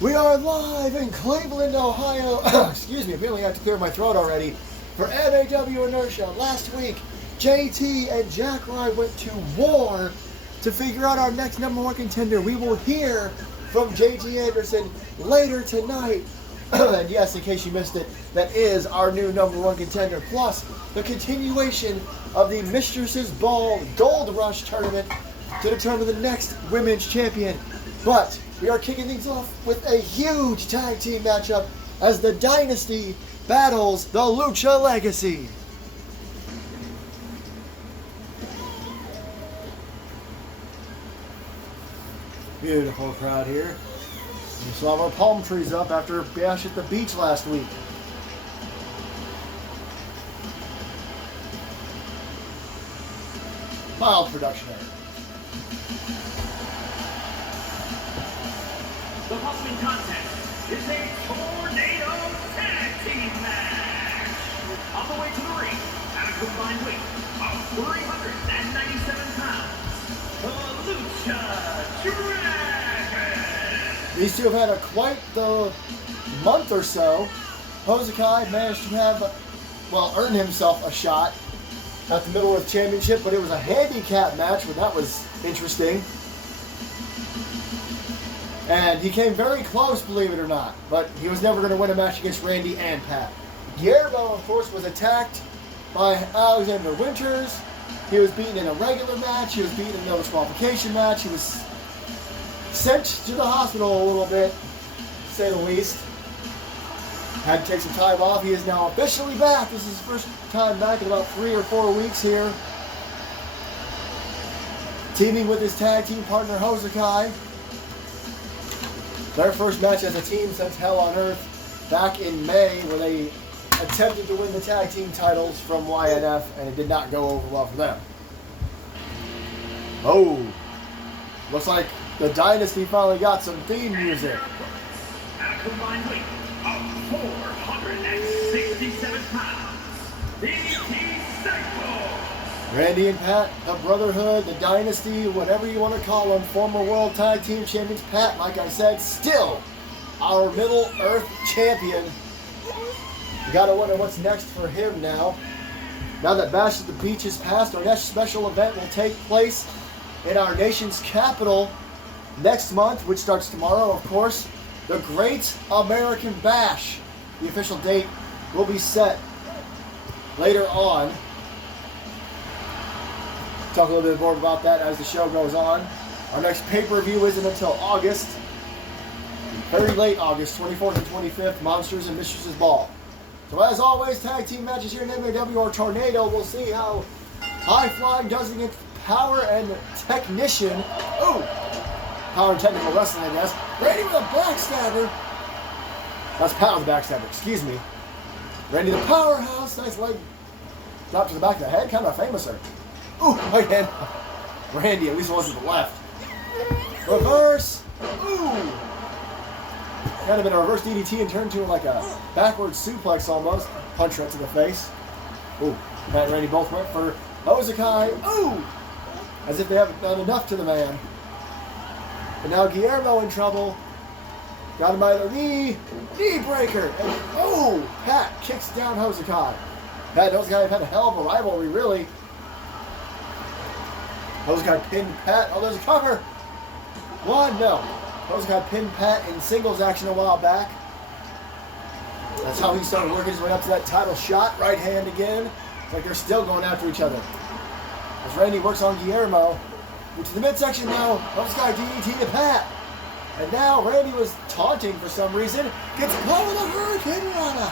We are live in Cleveland, Ohio. Excuse me, I really have to clear my throat already. For MAW Inertia. Last week, JT and Jack Rye went to war to figure out our next #1 contender. We will hear from JT Anderson later tonight. And yes, in case you missed it, that is our new #1 contender. Plus, the continuation of the Mistresses Ball Gold Rush tournament to determine the next women's champion. But we are kicking things off with a huge tag team matchup as the Dynasty battles the Lucha Legacy. Beautiful crowd here. We still have our palm trees up after Bash at the beach last week. Mild production error. The following contest is a tornado tag team match. On the way to the ring, at a combined weight of 397 pounds, the Lucha Dragons. These two have had quite the month or so. Hosakai managed to have, earn himself a shot at the Middle Earth Championship, but it was a handicap match, but that was interesting. And he came very close, believe it or not, but he was never going to win a match against Randy and Pat. Guillermo, of course, was attacked by Alexander Winters. He was beaten in a regular match. He was beaten in a no disqualification match. He was sent to the hospital a little bit, to say the least. Had to take some time off. He is now officially back. This is his first time back in about 3 or 4 weeks here. Teaming with his tag team partner, Hosakai. Their first match as a team since Hell on Earth back in May, where they attempted to win the tag team titles from YNF, and it did not go over well for them. Oh, looks like the Dynasty finally got some theme music. At a combined weight of 467 pounds, the Psycho. Randy and Pat, the Brotherhood, the Dynasty, whatever you want to call them, former World Tag Team Champions. Pat, like I said, still our Middle Earth Champion. You gotta wonder what's next for him now. Now that Bash at the Beach is past, our next special event will take place in our nation's capital next month, which starts tomorrow, of course. The Great American Bash. The official date will be set later on. Talk a little bit more about that as the show goes on. Our next pay-per-view isn't until August. Very late August, 24th and 25th, Monsters and Mistresses Ball. So as always, tag team matches here in MAW or Tornado. We'll see how High Flying does against Power and Technician. Oh! Power and Technical Wrestling, I guess. Randy with a backstabber. That's Power's backstabber, excuse me. Randy the Powerhouse, nice leg drop to the back of the head, kind of famous there. Ooh, right hand. Randy, at least it wasn't the left. Reverse. Ooh. Kind of been a reverse DDT and turned to like a backwards suplex almost. Punch right to the face. Ooh, Pat and Randy both went for Hosakai. Ooh. As if they haven't done enough to the man. But now Guillermo in trouble. Got him by the knee. Knee breaker. And oh, Pat kicks down Hosakai. Pat and Hosakai have had a hell of a rivalry, really. Hosakai pinned Pat. Oh, there's a cover. One, no. Hosakai pinned Pat in singles action a while back. That's how he started working his way up to that title shot. Right hand again. It's like they're still going after each other. As Randy works on Guillermo. Into the midsection now. Hosakai DDT to Pat. And now Randy was taunting for some reason. Gets caught with a Hurricane Rana.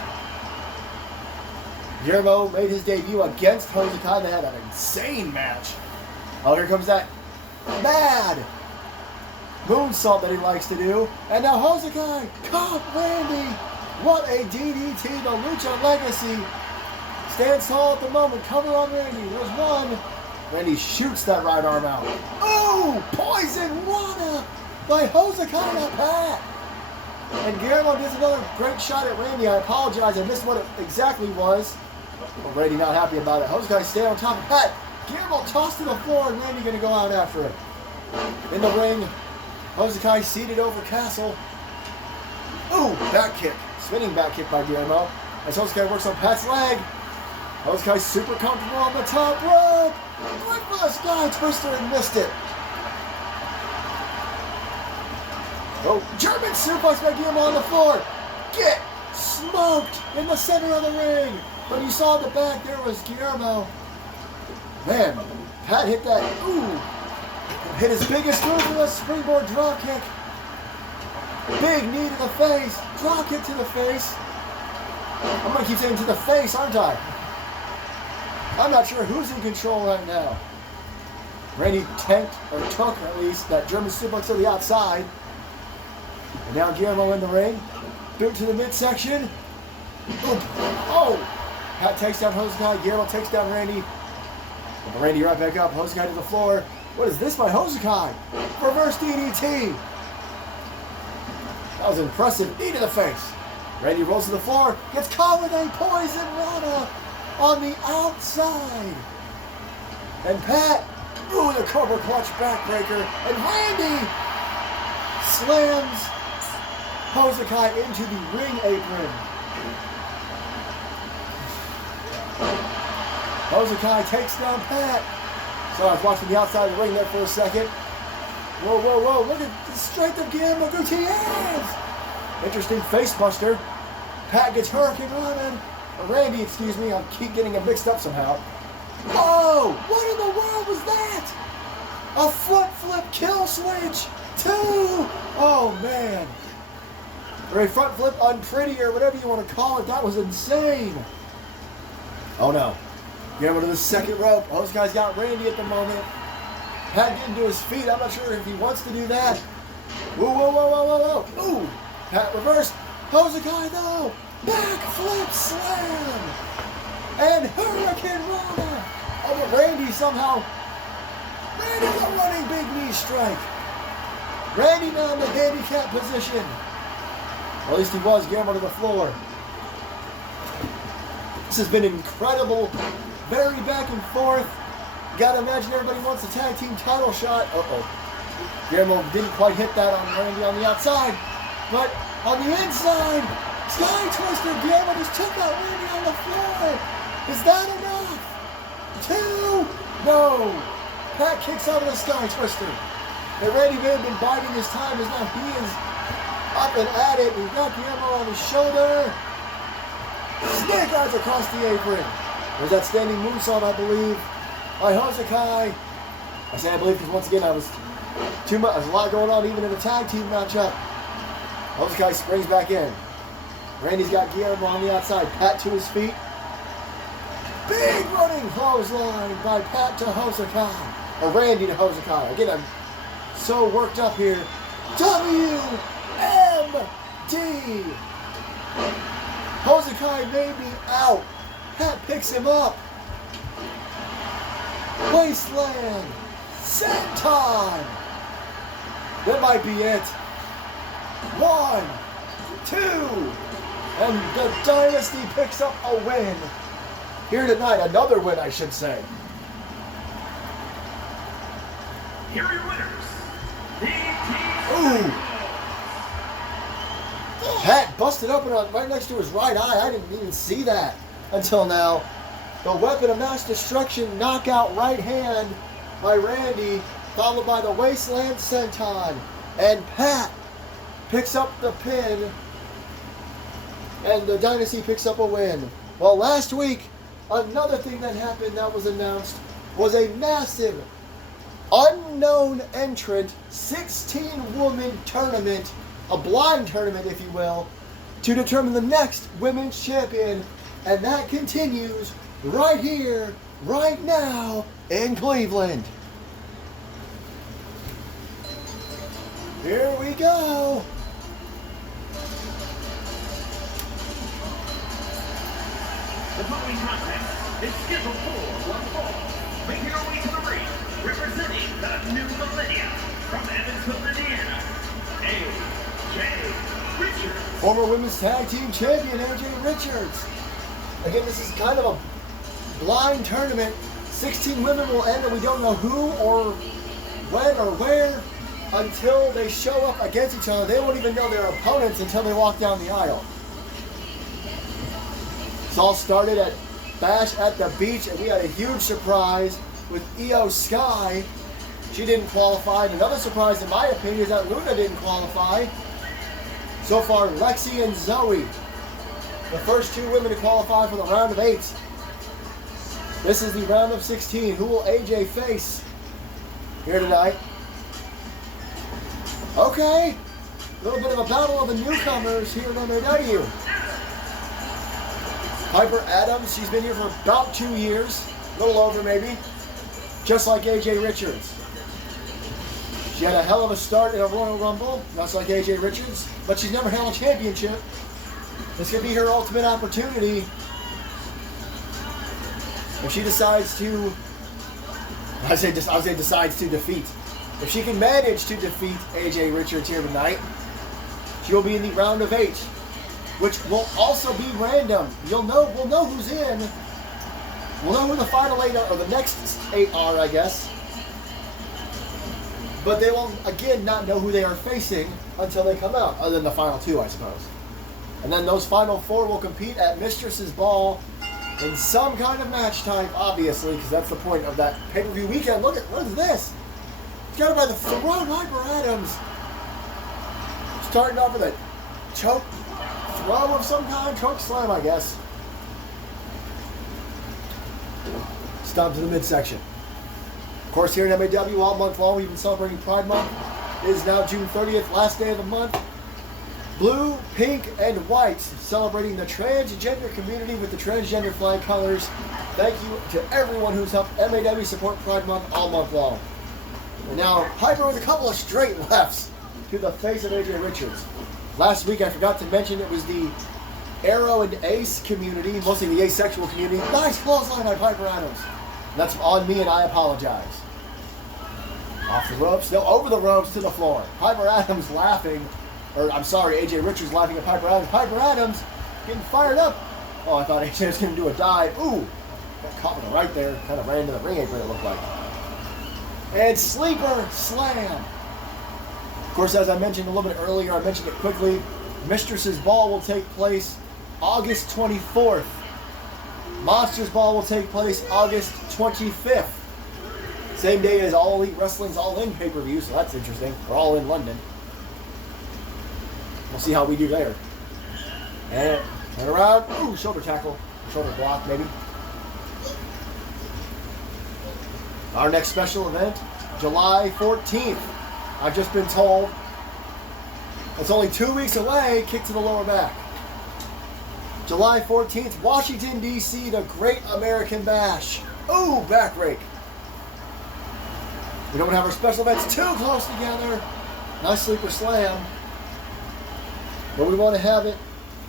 Guillermo made his debut against Hosakai. They had an insane match. Oh, here comes that mad moonsault that he likes to do. And now Hosakai caught Randy. What a DDT to Lucha Legacy. Stands tall at the moment. Cover on Randy. There's one. Randy shoots that right arm out. Oh, Poison Rana by Hosakai to Pat. And Guillermo does another great shot at Randy. I apologize. I missed what it exactly was. But Randy not happy about it. Hosakai stayed on top of Pat. Guillermo tossed to the floor, and Randy going to go out after it. In the ring, Hosakai seated over Castle. Ooh, back kick. Spinning back kick by Guillermo. As Hosukai works on Pat's leg. Hosukai super comfortable on the top rope. Went for the sky twister and missed it. Oh, German suplex by Guillermo on the floor. Get smoked in the center of the ring. When you saw the back, there was Guillermo. Man, Pat hit that. Ooh. Hit his biggest move with a springboard drop kick. Big knee to the face. Drop kick to the face. I'm going to keep saying to the face, aren't I? I'm not sure who's in control right now. Randy took at least that German suplex to the outside. And now Guillermo in the ring. Boot to the midsection. Ooh. Oh! Pat takes down Hosukai. Guillermo takes down Randy. And Randy right back up. Hosukai to the floor. What is this by Hosukai? Reverse DDT. That was impressive. Knee to the face. Randy rolls to the floor. Gets caught with a poison rana on the outside. And Pat, ooh, the Cobra Clutch backbreaker. And Randy slams Hosukai into the ring apron. Hosukai takes down Pat. So I was watching the outside of the ring there for a second. Whoa, whoa, whoa. Look at the strength of Guillermo Gutierrez. Interesting face buster. Pat gets Hurricane Rana. Randy, excuse me. I keep getting it mixed up somehow. Whoa! What in the world was that? A foot flip kill switch. 2. Oh, man. Or a front flip unpretty or whatever you want to call it. That was insane. Oh, no. Guillermo to the second rope. Hosukai's got Randy at the moment. Pat getting to his feet. I'm not sure if he wants to do that. Whoa, whoa, whoa, whoa, whoa, whoa. Ooh. Pat reverse. Hosukai, though. Backflip slam. And Hurricane Rana. Oh, but Randy somehow. Randy's a running big knee strike. Randy now in the handicap position. Or at least he was. Guillermo to the floor. This has been incredible. Very back and forth. Gotta imagine everybody wants a tag team title shot. Uh-oh. Guillermo didn't quite hit that on Randy on the outside. But on the inside, Sky Twister. Guillermo just took out Randy on the floor. Is that enough? 2. No. Pat kicks out of the Sky Twister. And Randy may have been biding his time as now he is up and at it. We've got Guillermo on his shoulder. Snake eyes across the apron. There's that standing moonsault, I believe, by Hosukai. I say I believe because once again I was too much. There's a lot going on even in a tag team matchup. Hosukai springs back in. Randy's got Guillermo on the outside. Pat to his feet. Big running clothesline by Pat to Hosukai. Or Randy to Hosukai. Again, I'm so worked up here. WMD. Hosukai may be out. Pat picks him up. Wasteland. Senton. That might be it. 1, 2. And the Dynasty picks up a win. Here tonight, another win, I should say. Here are your winners. Ooh. Pat busted open right next to his right eye. I didn't even see that until now. The weapon of mass destruction knockout right hand by Randy, followed by the Wasteland Senton. And Pat picks up the pin. And the Dynasty picks up a win. Well, last week, another thing that happened that was announced was a massive, unknown entrant, 16-woman tournament, a blind tournament, if you will, to determine the next women's champion. And that continues right here, right now, in Cleveland. Here we go. The following contest is scheduled for one fall. Making our way to the ring, representing the new millennium from Evansville, Indiana, A.J. Richards. Former women's tag team champion AJ Richards. Again, this is kind of a blind tournament. 16 women will enter. We don't know who or when or where. until they show up against each other. They won't even know their opponents until they walk down the aisle. This all started at Bash at the Beach, and we had a huge surprise with Io Sky. She didn't qualify. And another surprise, in my opinion, is that Luna didn't qualify. So far, Lexi and Zoe, the first two women to qualify for the round of 8. This is the round of 16. Who will AJ face here tonight? Okay, a little bit of a battle of the newcomers here at MAW. Piper Adams, she's been here for about 2 years, a little over maybe, just like AJ Richards. She had a hell of a start in a Royal Rumble, much like AJ Richards, but she's never held a championship. This could be her ultimate opportunity if she decides to, I would say decides to defeat. If she can manage to defeat AJ Richards here tonight, she'll be in the round of 8, which will also be random. We'll know who's in. We'll know who the final 8 are, or the next 8 are, I guess. But they will, again, not know who they are facing until they come out, other than the final 2, I suppose. And then those final 4 will compete at Mistress's Ball in some kind of match type, obviously, because that's the point of that pay-per-view weekend. Look at, what is this? It's got it by the throat, Piper Adams. Starting off with a choke throw of some kind, choke slam, I guess. Stomp to the midsection. Of course, here in MAW, all month long, we've been celebrating Pride Month. It is now June 30th, last day of the month. Blue, pink, and white, celebrating the transgender community with the transgender flag colors. Thank you to everyone who's helped MAW support Pride Month all month long. And now, Piper with a couple of straight lefts to the face of AJ Richards. Last week, I forgot to mention it was the Arrow and Ace community, mostly the asexual community. Nice clothesline by Piper Adams. That's on me, and I apologize. Off the ropes, no, over the ropes to the floor. Piper Adams laughing, or I'm sorry, AJ Richards laughing at Piper Adams. Piper Adams getting fired up. Oh, I thought AJ was going to do a dive. Ooh, got caught with it right there. Kind of ran into the ring apron, it looked like. And sleeper slam. Of course, as I mentioned a little bit earlier, I mentioned it quickly. Mistress's Ball will take place August 24th. Monsters Ball will take place August 25th. Same day as All Elite Wrestling's All In pay-per-view, so that's interesting. We're all in London. We'll see how we do there. And turn around. Ooh, shoulder tackle. Shoulder block, maybe. Our next special event, July 14th. I've just been told it's only 2 weeks away. Kick to the lower back. July 14th, Washington, D.C., the Great American Bash. Ooh, back rake. We don't have our special events too close together. Nice sleeper slam. But we want to have it,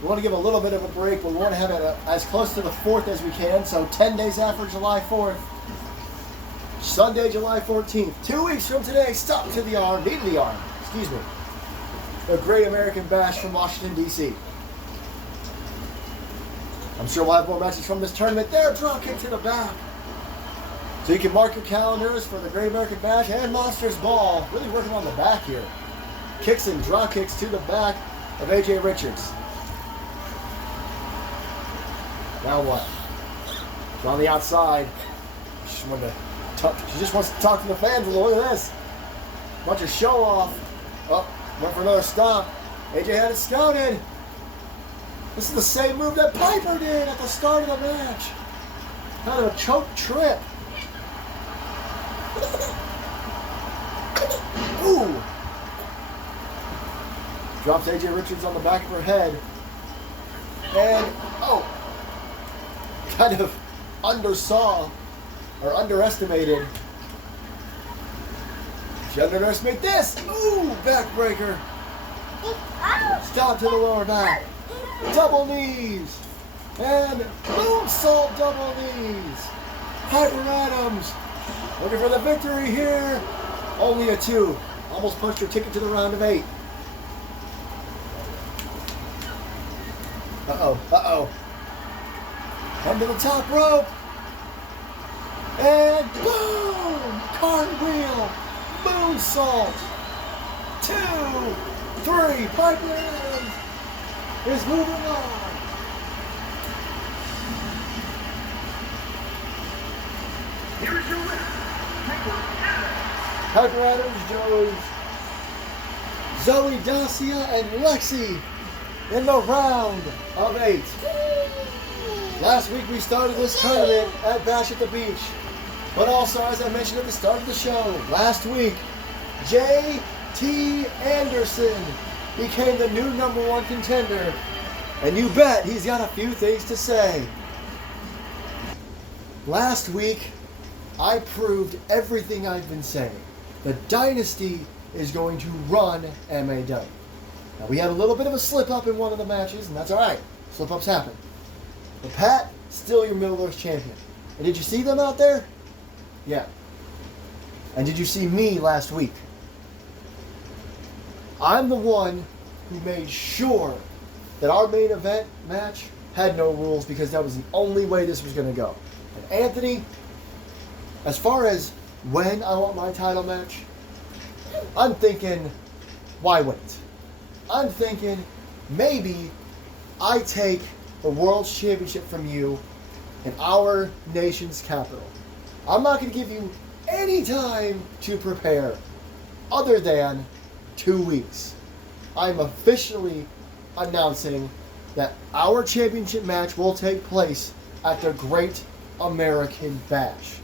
we want to give a little bit of a break, but we want to have it as close to the 4th as we can. So 10 days after July 4th. Sunday, July 14th. 2 weeks from today, stop to the arm, knee to the arm. Excuse me. The Great American Bash from Washington, D.C. I'm sure we'll have more matches from this tournament. There, drop kick to the back. So you can mark your calendars for the Great American Bash and Monsters Ball. Really working on the back here. Kicks and drop kicks to the back of AJ Richards. Now what? She's on the outside. She just wants to talk to the fans a little. Look at this. Bunch of show off. Oh, went for another stomp. AJ had it scouted. This is the same move that Piper did at the start of the match. Kind of a choke trip. Ooh. Drops AJ Richards on the back of her head. And, oh, kind of undersaw or underestimated. She underestimated this. Ooh, backbreaker. Stop to the lower back. Double knees. And moonsault double knees. Piper Adams looking for the victory here. Only a 2. Almost punched her ticket to the round of 8. Uh-oh, uh-oh. Come to the top rope. And boom! Cartwheel. Moonsault. 3. Piper is moving on. Here is your winner, Piper Adams. Piper Adams joins Zoe Dacia and Lexi in the round of 8. Last week we started this tournament at Bash at the Beach. But also, as I mentioned at the start of the show, last week, J.T. Anderson became the new #1 contender. And you bet he's got a few things to say. Last week, I proved everything I've been saying. The Dynasty is going to run MAW. Now, we had a little bit of a slip-up in one of the matches, and that's all right. Slip-ups happen. But Pat, still your Middle-earth champion. And did you see them out there? Yeah. And did you see me last week? I'm the one who made sure that our main event match had no rules because that was the only way this was going to go. And Anthony, as far as when I want my title match, I'm thinking, why wait? I'm thinking maybe I take the World's Championship from you in our nation's capital. I'm not going to give you any time to prepare other than 2 weeks. I'm officially announcing that our championship match will take place at the Great American Bash.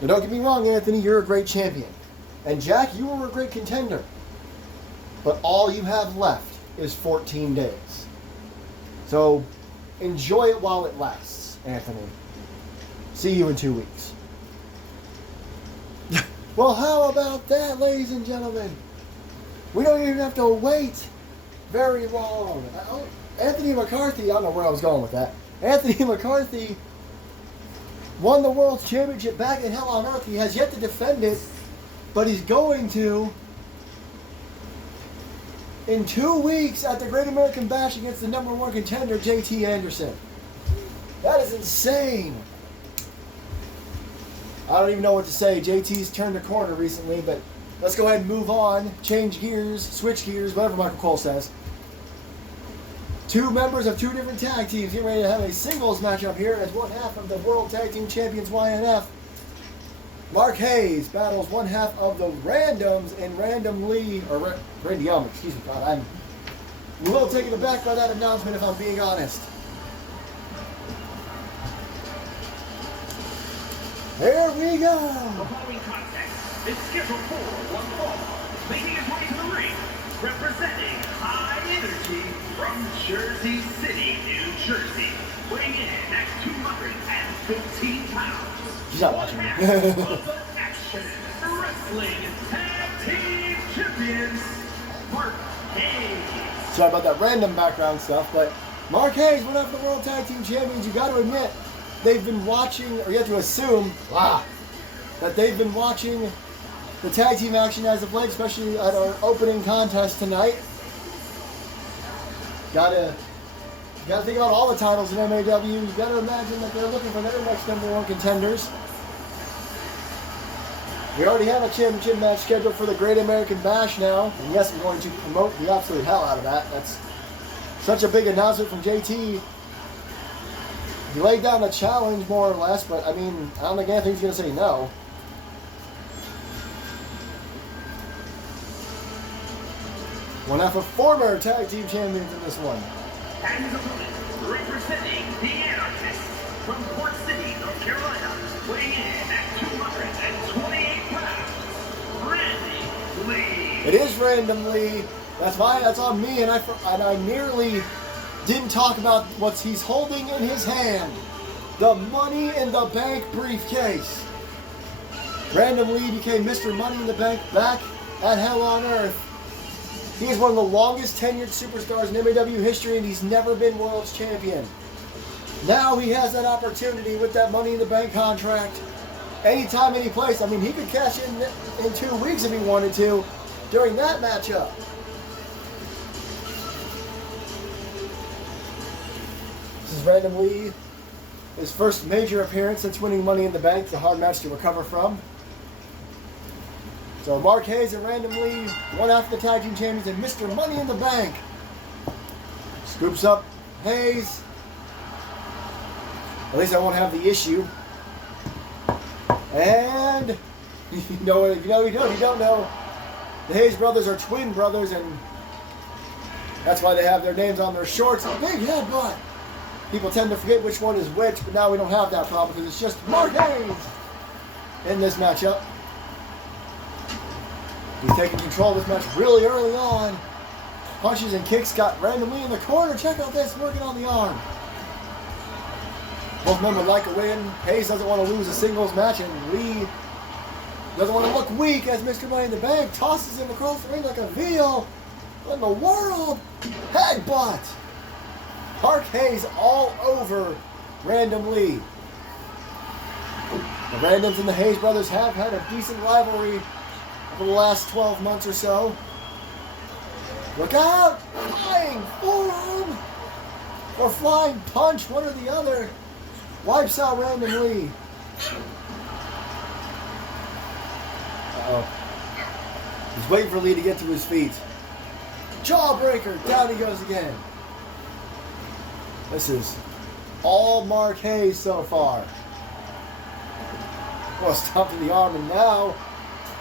Now don't get me wrong, Anthony, you're a great champion. And Jack, you were a great contender. But all you have left is 14 days. So enjoy it while it lasts, Anthony. See you in 2 weeks. Well, how about that, ladies and gentlemen? We don't even have to wait very long. Anthony McCarthy, I don't know where I was going with that. Anthony McCarthy won the World Championship back in Hell on Earth. He has yet to defend it, but he's going to in 2 weeks at the Great American Bash against the #1 contender, J.T. Anderson. That is insane. I don't even know what to say. JT's turned a corner recently, but let's go ahead and move on. Change gears, switch gears, whatever Michael Cole says. 2 members of 2 different tag teams getting ready to have a singles matchup here as one half of the World Tag Team Champions YNF. Mark Hayes battles one half of the Randoms in Randomly, or Randy excuse me, God, I'm a little taken aback by that announcement if I'm being honest. Here we go! The following contest is scheduled for one fall, making his way to the ring, representing High Energy from Jersey City, New Jersey, weighing in at 215 pounds. She's not watching me. Action Wrestling Tag Team Champions, Mark Hayes. Sorry about that random background stuff, but Mark Hayes, one of the World Tag Team Champions, you got to admit, they've been watching, or you have to assume, that they've been watching the tag team action as of late, especially at our opening contest tonight. Gotta think about all the titles in MAW. You gotta imagine that they're looking for their next #1 contenders. We already have a championship match scheduled for the Great American Bash now, and yes, I'm going to promote the absolute hell out of that. That's such a big announcement from JT. He laid down a challenge, more or less, but I mean, I don't think Anthony's going to say no. One half of former tag team champions in this one. And his opponent, representing the Anarchists from Port City, North Carolina, weighing in at 228 pounds, Randy Lee. It is randomly. That's on me, and I nearly didn't talk about what he's holding in his hand. The Money in the Bank briefcase. Random Lee became Mr. Money in the Bank back at Hell on Earth. He is one of the longest tenured superstars in MAW history, and he's never been World's Champion. Now he has that opportunity with that Money in the Bank contract. Anytime, any place. I mean, he could cash in 2 weeks if he wanted to during that matchup. This is Random Lee. His first major appearance since winning Money in the Bank. It's a hard match to recover from. So Mark Hayes and Random Lee, one half of the tag team champions, and Mr. Money in the Bank scoops up Hayes. At least I won't have the issue. And you don't know, the Hayes brothers are twin brothers, and that's why they have their names on their shorts. Big headbutt. People tend to forget which one is which, but now we don't have that problem because it's just Mark Hayes in this matchup. He's taking control of this match really early on. Punches and kicks got Random Lee in the corner. Check out this, working on the arm. Both men would like a win. Hayes doesn't want to lose a singles match, and Lee doesn't want to look weak as Mr. Money in the Bank tosses him across the ring like a veal. What in the world? Headbutt. Mark Hayes all over Random Lee. The Randoms and the Hayes brothers have had a decent rivalry over the last 12 months or so. Look out! Flying forearm or flying punch, one or the other. Wipes out Random Lee. Uh-oh. He's waiting for Lee to get to his feet. Jawbreaker. Down he goes again. This is all Mark Hayes so far. Well, stomp to the arm, and now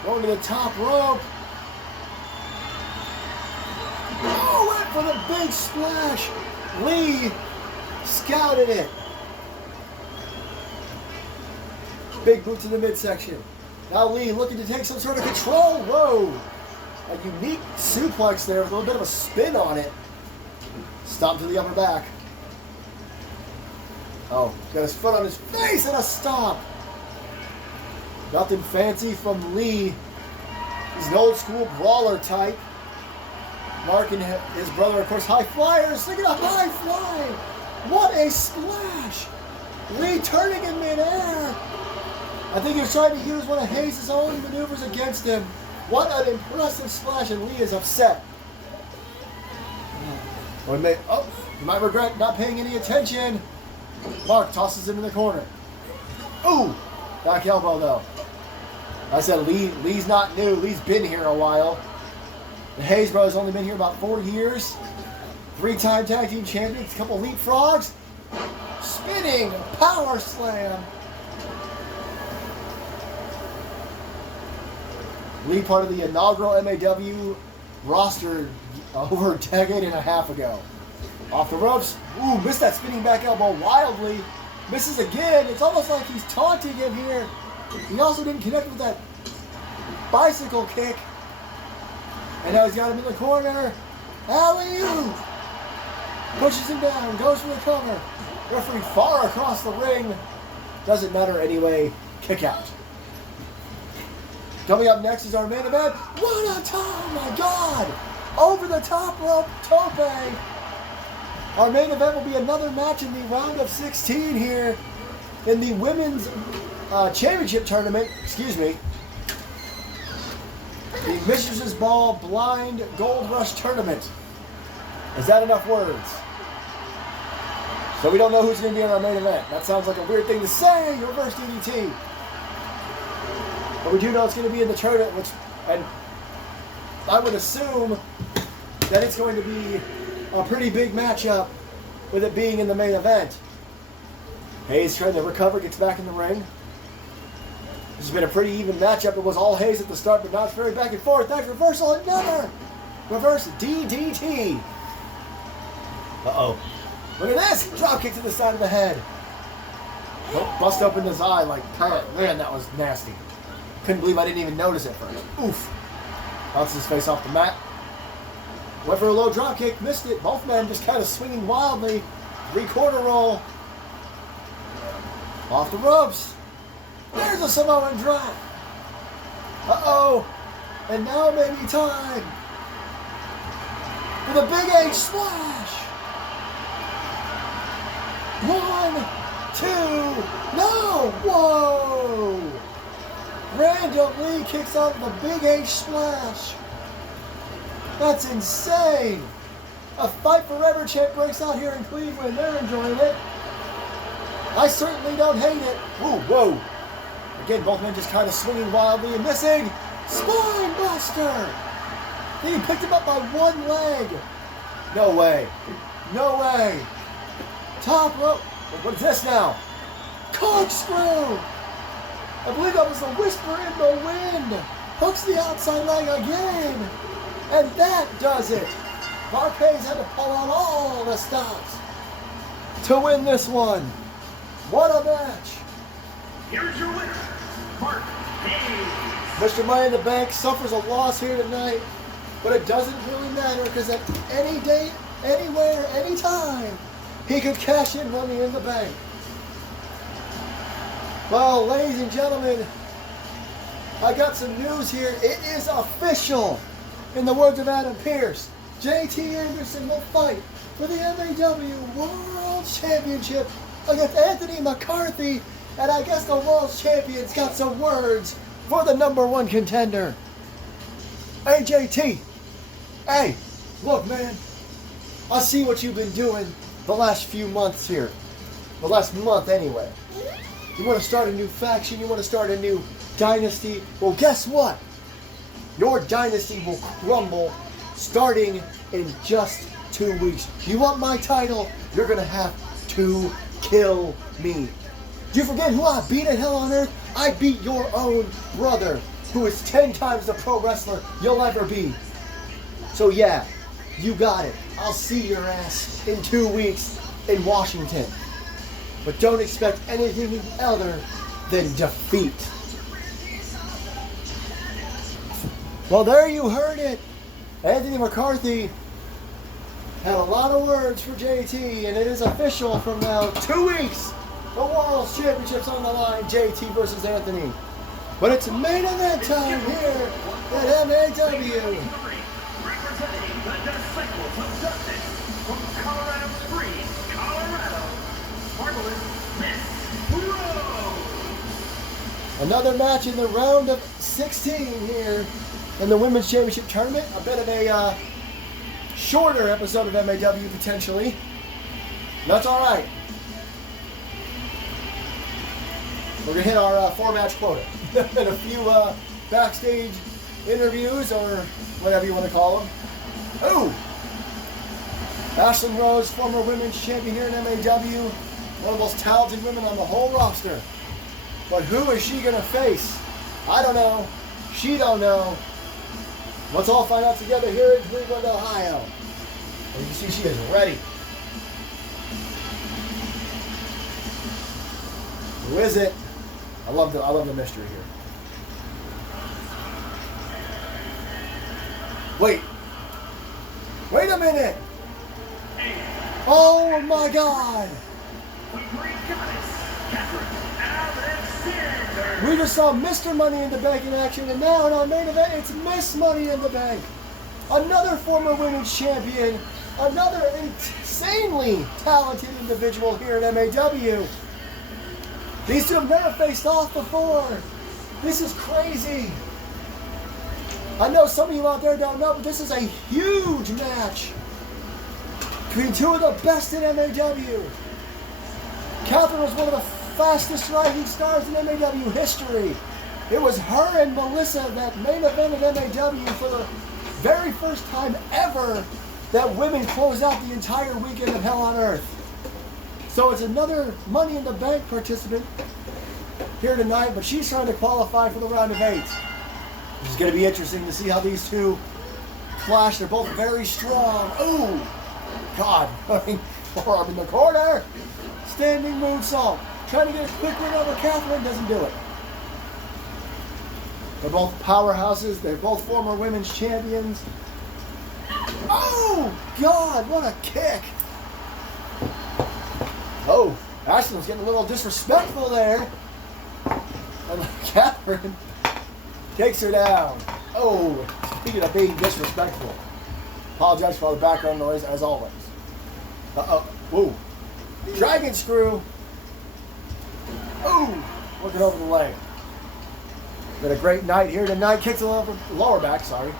going to the top rope. Oh, went for the big splash. Lee scouted it. Big boot to the midsection. Now Lee looking to take some sort of control. Whoa. A unique suplex there with a little bit of a spin on it. Stomp to the upper back. Oh, got his foot on his face and a stomp. Nothing fancy from Lee. He's an old school brawler type. Mark and his brother, of course, high flyers. Look at a high fly. What a splash. Lee turning in midair. I think he was trying to use one of Hayes' own maneuvers against him. What an impressive splash, and Lee is upset. You might regret not paying any attention. Mark tosses him in the corner. Ooh, back elbow though. I said Lee's not new. Lee's been here a while. The Hayes brothers only been here about 4 years. 3-time tag team champions, a couple leapfrogs. Spinning power slam. Lee part of the inaugural MAW roster over a decade and a half ago. Off the ropes. Ooh, missed that spinning back elbow wildly. Misses again. It's almost like he's taunting him here. He also didn't connect with that bicycle kick. And now he's got him in the corner. Alley-oop. Pushes him down. Goes for the cover. Referee far across the ring. Doesn't matter anyway. Kick out. Coming up next is our main event. What a time! Oh my God! Over the top rope tope. Our main event will be another match in the round of 16 here in the women's championship tournament. Excuse me. The Mistress's Ball Blind Gold Rush Tournament. Is that enough words? So we don't know who's going to be in our main event. That sounds like a weird thing to say. Reverse DDT. But we do know it's going to be in the tournament, and I would assume that it's going to be a pretty big matchup with it being in the main event. Hayes trying to recover, gets back in the ring. This has been a pretty even matchup. It was all Hayes at the start, but now it's very back and forth. Nice reversal, another reverse DDT. Uh-oh. Look at this! Drop kick to the side of the head. Oh, bust open his eye like, man, that was nasty. Couldn't believe I didn't even notice it first. Oof. Bounces his face off the mat. Went for a low drop kick, missed it. Both men just kind of swinging wildly. 3-quarter roll. Off the ropes. There's a Samoan drop. Uh-oh. And now it may be time for the Big H splash. 1, 2, no! Whoa! Random Lee kicks out the Big H splash. That's insane. A Fight Forever chant breaks out here in Cleveland. They're enjoying it. I certainly don't hate it. Ooh, whoa. Again, both men just kind of swinging wildly and missing. Spine buster. Then he picked him up by one leg. No way. No way. Top rope. What is this now? Corkscrew. I believe that was a whisper in the wind. Hooks the outside leg again. And that does it. Marquez had to pull out all the stops to win this one. What a match. Here's your winner, Marquez. Mr. Money in the Bank suffers a loss here tonight, but it doesn't really matter because at any date, anywhere, anytime, he could cash in Money in the Bank. Well, ladies and gentlemen, I got some news here. It is official. In the words of Adam Pearce, JT Anderson will fight for the MAW World Championship against Anthony McCarthy, and I guess the World Champion's got some words for the #1 contender. Hey JT, hey, look man, I see what you've been doing the last few months here, the last month anyway. You want to start a new faction, you want to start a new dynasty. Well, guess what? Your dynasty will crumble starting in just 2 weeks. You want my title? You're going to have to kill me. Do you forget who I beat at Hell on Earth? I beat your own brother, who is 10 times the pro wrestler you'll ever be. So yeah, you got it. I'll see your ass in 2 weeks in Washington. But don't expect anything other than defeat. Well, there you heard it. Anthony McCarthy had a lot of words for JT, and it is official from now. 2 weeks. The World Championship's on the line. JT versus Anthony. But it's main event time here at MAW. Representing the Disciples of Justice from Colorado Springs, Colorado, Marvelous Miss Rose. Another match in the round of 16 here in the Women's Championship Tournament. A bit of a shorter episode of MAW potentially. That's all right. We're going to hit our 4-match quota. And a few backstage interviews, or whatever you want to call them. Oh! Ashlyn Rose, former women's champion here in MAW. One of the most talented women on the whole roster. But who is she going to face? I don't know. She don't know. Let's all find out together here in Cleveland, Ohio. And you can see she is ready. Who is it? I love the mystery here. Wait a minute! Oh my God! We just saw Mr. Money in the Bank in action, and now in our main event, it's Miss Money in the Bank. Another former women's champion, another insanely talented individual here at MAW. These two have never faced off before. This is crazy. I know some of you out there don't know, but this is a huge match between two of the best in MAW. Catherine was one of the fastest rising stars in MAW history. It was her and Melissa that main evented MAW for the very first time ever that women closed out the entire weekend of Hell on Earth. So it's another Money in the Bank participant here tonight, but she's trying to qualify for the round of 8. It's going to be interesting to see how these two clash. They're both very strong. Ooh, God, forearm in the corner. Standing moonsault. Trying to get a quick win over Catherine, doesn't do it. They're both powerhouses. They're both former women's champions. Oh, God, what a kick. Oh, Ashlyn's getting a little disrespectful there. And Catherine takes her down. Oh, speaking of being disrespectful. Apologize for all the background noise, as always. Uh-oh. Whoa. Dragon screw. Ooh, looking over the leg. Been a great night here tonight. Kicks a little lower back, sorry.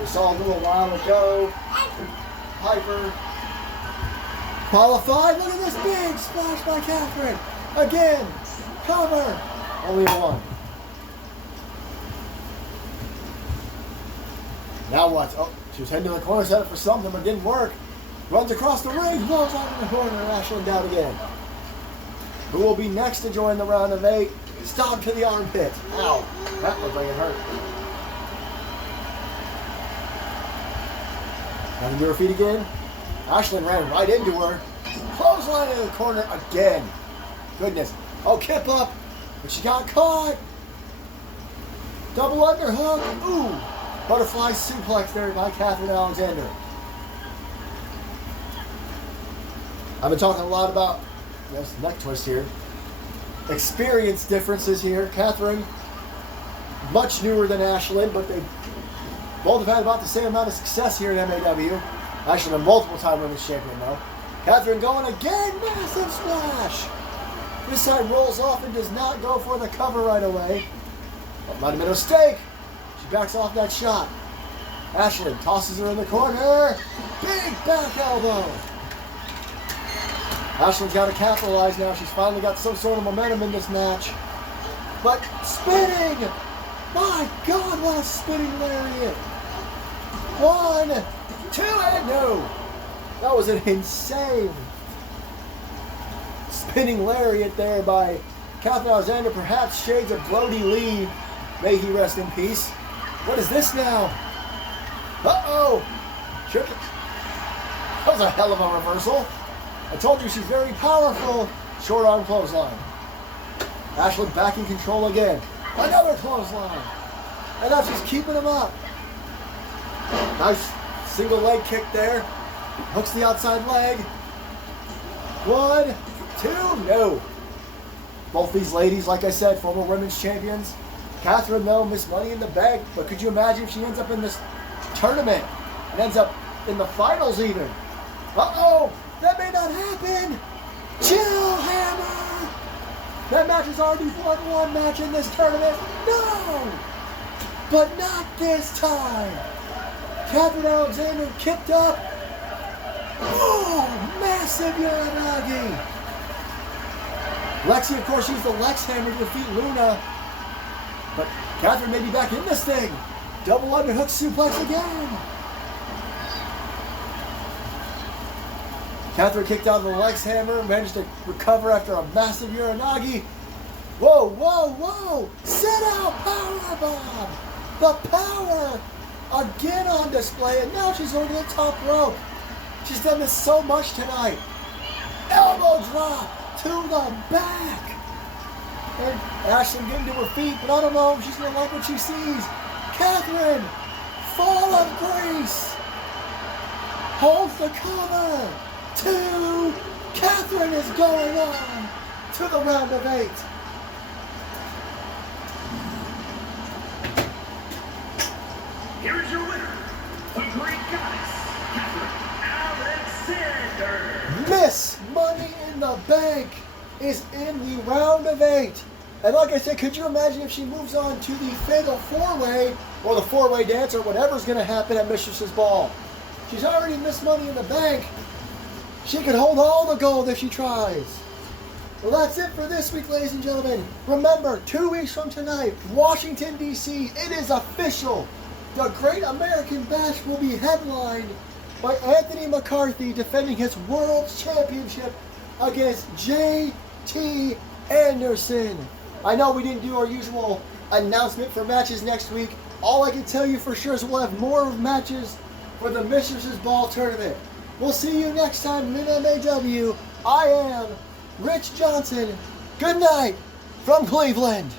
We saw a little while ago. Piper qualified. Look at this big splash by Catherine. Again, cover. Only a 1. Now what? Oh, she was heading to the corner, set up for something, but it didn't work. Runs across the ring, blows out in the corner, and Ashlyn down again. Who will be next to join the round of 8? Stomp to the armpit. Ow. That looked like it hurt. Nothing to her feet again. Ashlyn ran right into her. Clothesline in the corner again. Goodness. Oh, kip up. But she got caught. Double underhook. Ooh. Butterfly suplex there by Catherine Alexander. I've been talking a lot about neck twist here. Experience differences here. Catherine, much newer than Ashlyn, but they both have had about the same amount of success here in MAW. Ashlyn, a multiple-time women's champion, though. Catherine going again, massive splash. This side rolls off and does not go for the cover right away. That might have been a mistake. She backs off that shot. Ashlyn tosses her in the corner. Big back elbow. Ashlyn's got to capitalize now. She's finally got some sort of momentum in this match. But spinning! My God, what a spinning lariat! 1, 2, and no! That was an insane spinning lariat there by Catherine Alexander. Perhaps shades of Brody Lee. May he rest in peace. What is this now? Uh-oh! Shook it. That was a hell of a reversal. I told you she's very powerful. Short arm clothesline. Ashlyn back in control again. Another clothesline. And now she's keeping him up. Nice single leg kick there. Hooks the outside leg. 1, 2, no. Both these ladies, like I said, former women's champions. Catherine, though, missed Money in the Bank. But could you imagine if she ends up in this tournament and ends up in the finals even? Uh-oh. That may not happen. Chill hammer. That match has already won one match in this tournament. No. But not this time. Catherine Alexander kicked up. Oh, massive Uranagi. Lexi, of course, used the Lex hammer to defeat Luna. But Catherine may be back in this thing. Double underhook suplex again. Catherine kicked out of the Lex hammer, managed to recover after a massive Uranagi. Whoa, whoa, whoa! Sit out powerbomb! The power again on display, and now she's over the top rope. She's done this so much tonight. Elbow drop to the back. And Ashlyn getting to her feet, but I don't know if she's going to like what she sees. Catherine, fall of grace. Holds the cover. 2. Catherine is going on to the round of 8. Here is your winner, the Great Goddess, Catherine Alexander. Miss Money in the Bank is in the round of 8. And like I said, could you imagine if she moves on to the Fatal 4-Way or the 4-Way Dance or whatever's going to happen at Mistress's Ball? She's already Miss Money in the Bank. She could hold all the gold if she tries. Well, that's it for this week, ladies and gentlemen. Remember, 2 weeks from tonight, Washington, D.C., it is official. The Great American Bash will be headlined by Anthony McCarthy defending his World Championship against J.T. Anderson. I know we didn't do our usual announcement for matches next week. All I can tell you for sure is we'll have more matches for the Mistress's Ball Tournament. We'll see you next time in MAW. I am Rich Johnson. Good night from Cleveland.